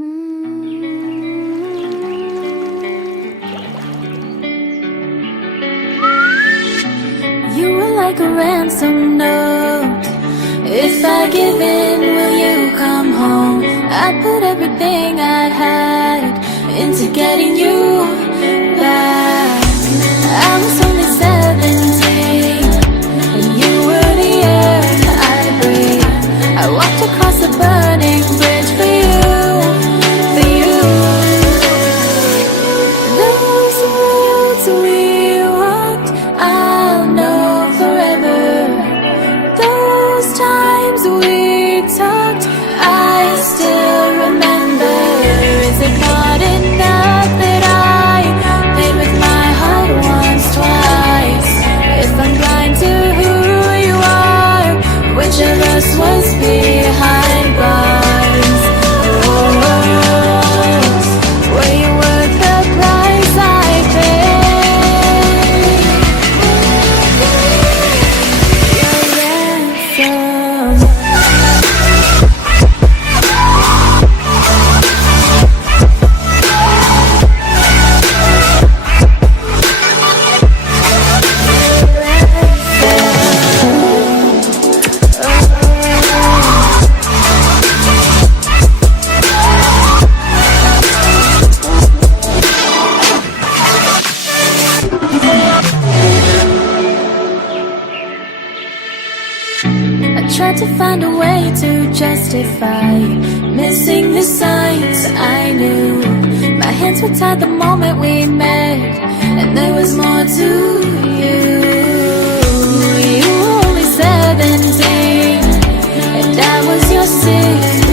You were like a ransom note. If I give in, will you come home? I put everything I had into getting you back. I was only 17, and you were the air I breathed. I walked across the burning bridge for you, for you. Those roads we walked, I'll know forever. Those times we talked, I still remember. Is it not enough that I played with my heart once, twice? If I'm blind to who you are, which of us was behind bars? Were you worth the price I paid? Your ransom. I tried to find a way to justify missing the signs I knew. My hands were tied the moment we met, and there was more to you. You were only 17, and I was your 16.